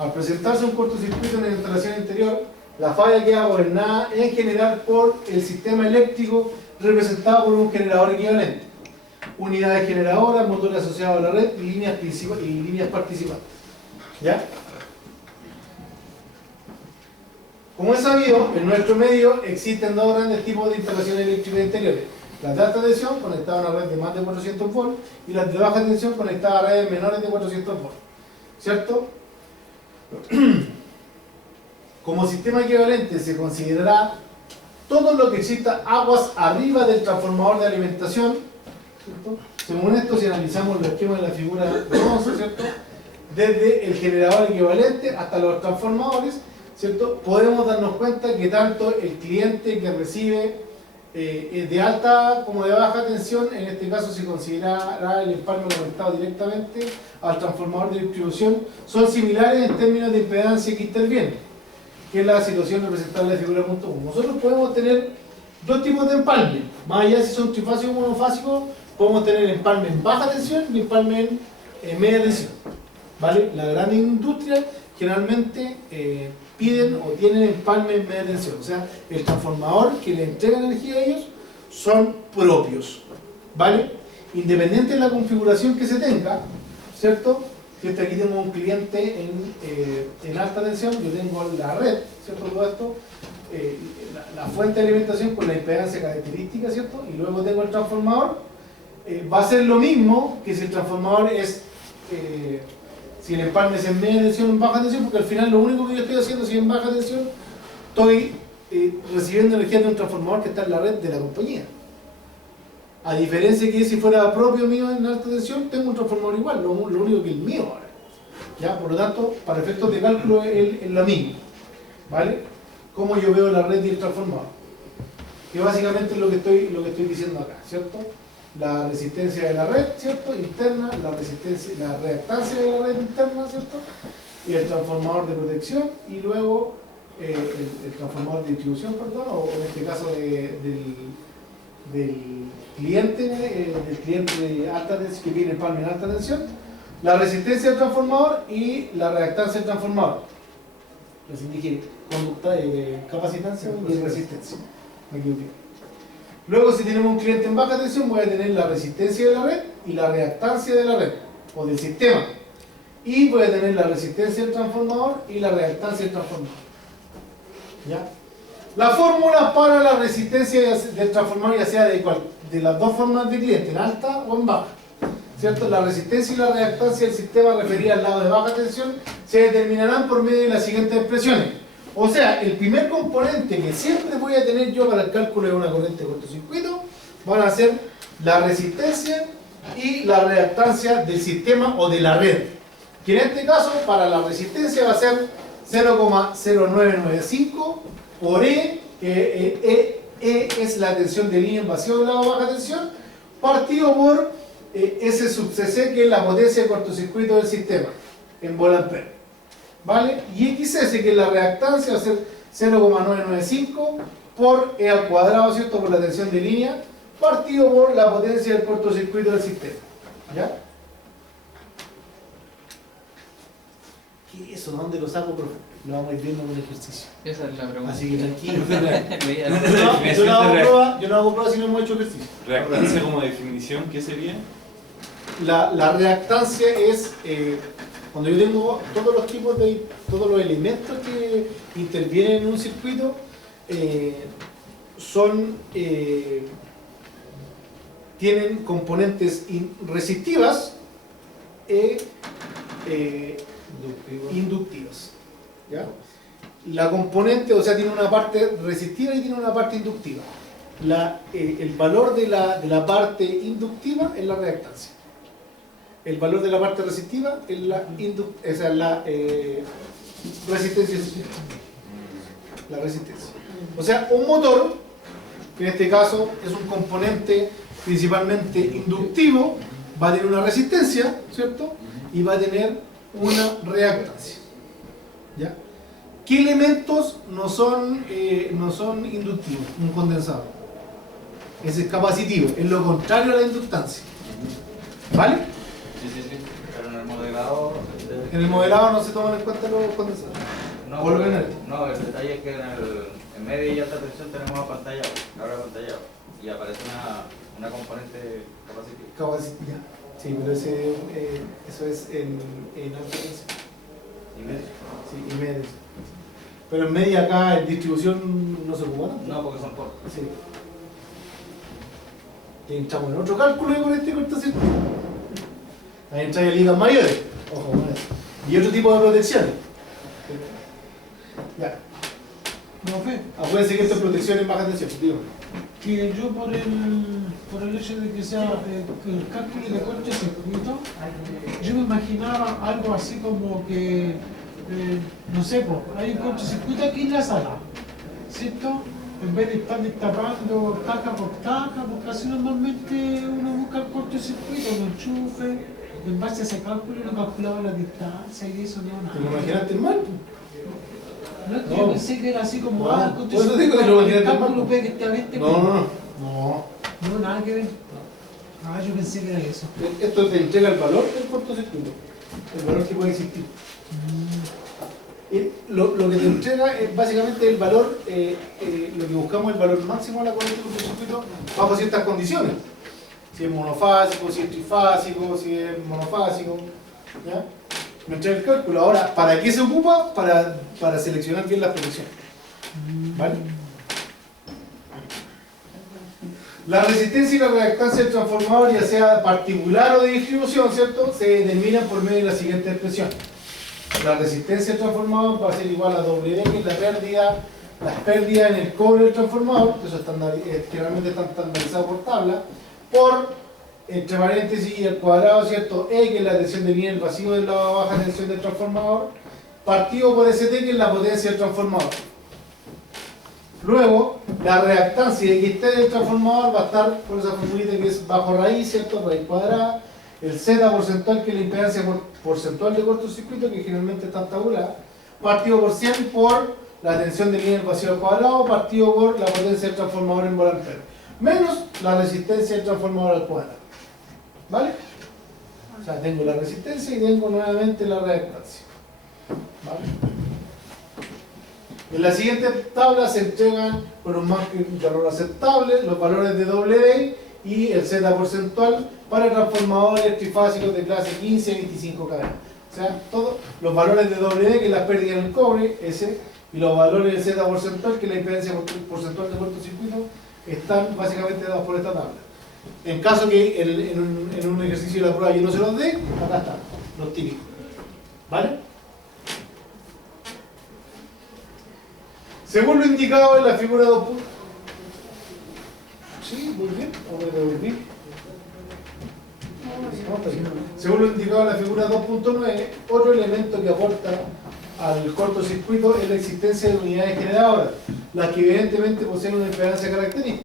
Al presentarse un cortocircuito en la instalación interior, la falla queda gobernada en general por el sistema eléctrico representado por un generador equivalente, unidades generadoras, motores asociados a la red y líneas participantes. ¿Ya? Como es sabido, en nuestro medio existen dos grandes tipos de instalaciones eléctricas interiores: las de alta tensión conectadas a una red de más de 400 volts y las de baja tensión conectadas a redes menores de 400 volts. ¿Cierto? Como sistema equivalente se considerará todo lo que exista aguas arriba del transformador de alimentación, ¿cierto? Según esto, si analizamos los esquemas de la figura de 11, ¿cierto?, desde el generador equivalente hasta los transformadores, ¿cierto?, podemos darnos cuenta que tanto el cliente que recibe de alta como de baja tensión, en este caso se considerará el empalme conectado directamente al transformador de distribución, son similares en términos de impedancia que interviene, que es la situación representada en la figura punto 1. Nosotros podemos tener dos tipos de empalme, más allá si son trifásicos o monofásicos, podemos tener empalme en baja tensión y empalme en media tensión, ¿vale? La gran industria generalmente piden o tienen empalme en media tensión, o sea, el transformador que le entrega energía a ellos son propios, ¿vale? Independiente de la configuración que se tenga, ¿cierto? Si aquí tengo un cliente en alta tensión, yo tengo la red, ¿cierto? Todo esto, la fuente de alimentación con la impedancia característica, ¿cierto? Y luego tengo el transformador, va a ser lo mismo que si el transformador es, si el empalme es en media tensión o en baja tensión, porque al final lo único que yo estoy haciendo, si en baja tensión, estoy recibiendo energía de un transformador que está en la red de la compañía. A diferencia que si fuera propio mío en alta tensión, tengo un transformador igual, lo único que es mío ahora. ¿Ya? Por lo tanto, para efectos de cálculo es lo mismo. ¿Vale? Cómo yo veo la red y el transformador. Que básicamente es lo que estoy diciendo acá, ¿cierto? La resistencia de la red, ¿cierto?, interna, la reactancia de la red interna, ¿cierto?, y el transformador de protección, y luego el transformador de distribución, perdón, o en este caso del cliente de alta tensión, que tiene empalme en alta tensión, la resistencia del transformador y la reactancia del transformador. Les indiqué conducta, capacitancia y resistencia. Me equivoqué. Luego, si tenemos un cliente en baja tensión, voy a tener la resistencia de la red y la reactancia de la red, o del sistema. Y voy a tener la resistencia del transformador y la reactancia del transformador. ¿Ya? La fórmula para la resistencia del transformador, ya sea de las dos formas de cliente, en alta o en baja, ¿cierto? La resistencia y la reactancia del sistema referida al lado de baja tensión se determinarán por medio de las siguientes expresiones. O sea, el primer componente que siempre voy a tener yo para el cálculo de una corriente de cortocircuito van a ser la resistencia y la reactancia del sistema o de la red. Que en este caso, para la resistencia va a ser 0,0995 por E, que E es la tensión de línea en vacío de lado baja tensión, partido por S sub CC, que es la potencia de cortocircuito del sistema, en volt-ampere. ¿Vale? Y XS, que es la reactancia, va a ser 0,995 por E al cuadrado, ¿cierto?, por la tensión de línea, partido por la potencia del cortocircuito del sistema. ¿Ya? ¿Qué es eso? ¿Dónde lo saco, profe? Lo vamos a ir viendo con el ejercicio. Esa es la pregunta. Así que tranquilo. Yo no hago pruebas si no hemos hecho ejercicio. ¿Reactancia como definición qué sería? La reactancia es cuando yo tengo todos los elementos que intervienen en un circuito, tienen componentes resistivas e inductivas. ¿Ya? La componente, o sea, tiene una parte resistiva y tiene una parte inductiva. El valor de la parte inductiva es la reactancia. El valor de la parte resistiva es la resistencia. La resistencia. O sea, un motor, que en este caso es un componente principalmente inductivo, va a tener una resistencia, ¿cierto? Y va a tener una reactancia. ¿Ya? ¿Qué elementos no son inductivos? Un condensador. Ese es capacitivo, es lo contrario a la inductancia. ¿Vale? Sí. Pero en el modelado En el modelado no se toman en cuenta los condensadores. No, Por lo general. no, el detalle es que en media y alta tensión tenemos apantallado, ahora apantallado, y aparece una componente capacitiva. Capacidad. Sí, pero eso es en alta tensión. ¿Y media? Sí, y media. Pero en media acá en distribución no se ocupa, ¿no? No, porque son cortos. Sí. Y entramos en otro cálculo con este cortocircuito. Ahí entra en ligas mayores. Ojo con eso. Y otro tipo de protecciones. Ya. Profe, Acuérdense que esto es protección en baja tensión. Dígame. que yo por el hecho de que sea el cálculo de cortocircuito, yo me imaginaba algo así como que, no sé, pues, hay un cortocircuito aquí en la sala, ¿cierto? En vez de estar destapando caja por caja, porque así normalmente uno busca el cortocircuito, lo enchufe, en base a ese cálculo uno calculaba la distancia y eso no ¿Te lo nada. imaginaste mal? No es que No. yo pensé que era así como, No, el por eso digo que cortocircuito, lo el imaginaste cálculo mal. puede que esté a 20 No. No, nada que ver. Ah, yo pensé que era eso. Esto te entrega el valor del cortocircuito. El valor que puede existir. Lo que te entrega es básicamente el valor, lo que buscamos es el valor máximo de la corriente del cortocircuito bajo ciertas condiciones. Si es monofásico, si es trifásico, si es monofásico. ¿Ya? Me entrega el cálculo. Ahora, ¿para qué se ocupa? Para seleccionar bien las protecciones. ¿Vale? La resistencia y la reactancia del transformador, ya sea particular o de distribución, ¿cierto?, se determinan por medio de la siguiente expresión. La resistencia del transformador va a ser igual a W, que es las pérdidas en el cobre del transformador, eso generalmente está estandarizado por tabla, por, entre paréntesis, y al cuadrado, ¿cierto?, E, que es la tensión de línea, el vacío de la baja tensión del transformador, partido por ST, que es la potencia del transformador. Luego, la reactancia de XT del transformador va a estar por esa formulita que es bajo raíz, ¿cierto?, raíz cuadrada, el Z porcentual, que es la impedancia porcentual de cortocircuito, que generalmente está tabulada, partido por 100 por la tensión de línea del vacío al cuadrado, partido por la potencia del transformador en volante, menos la resistencia del transformador al cuadrado. ¿Vale? O sea, tengo la resistencia y tengo nuevamente la reactancia. ¿Vale? En la siguiente tabla se entregan con un valor aceptable los valores de W y el Z porcentual para transformadores trifásicos de clase 15 a 25 cadenas. O sea, todos los valores de W, que es la pérdida en el cobre, ese, y los valores del Z porcentual, que es la impedancia porcentual de cortocircuito, están básicamente dados por esta tabla. En caso que en un ejercicio de la prueba yo no se los dé, acá están, los típicos. ¿Vale? Según lo indicado en la figura 2. Sí, muy bien, o me devolví. No, está bien. Según lo indicado en la figura 2.9, otro elemento que aporta al cortocircuito es la existencia de unidades generadoras, las que evidentemente poseen una impedancia característica.